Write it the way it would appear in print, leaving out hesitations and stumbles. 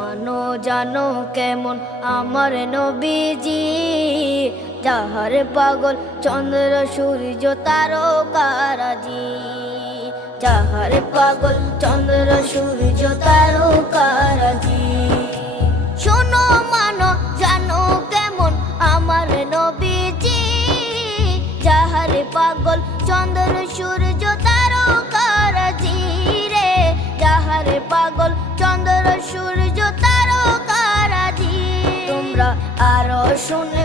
মানো জানো কেমন আমার নবীজি, যাহার পাগল চন্দ্র সূর্য তারকারাজি, যাহার পাগল চন্দ্র সূর্য তারকারাজি। শোনো মানো জানো কেমন আমার নবীজি, যাহার পাগল চন্দ্র সূর্য তারকারাজি রে, যাহার পাগল চন্দ্র সূর্য তারকারাজি। তোমরা আরো শুনে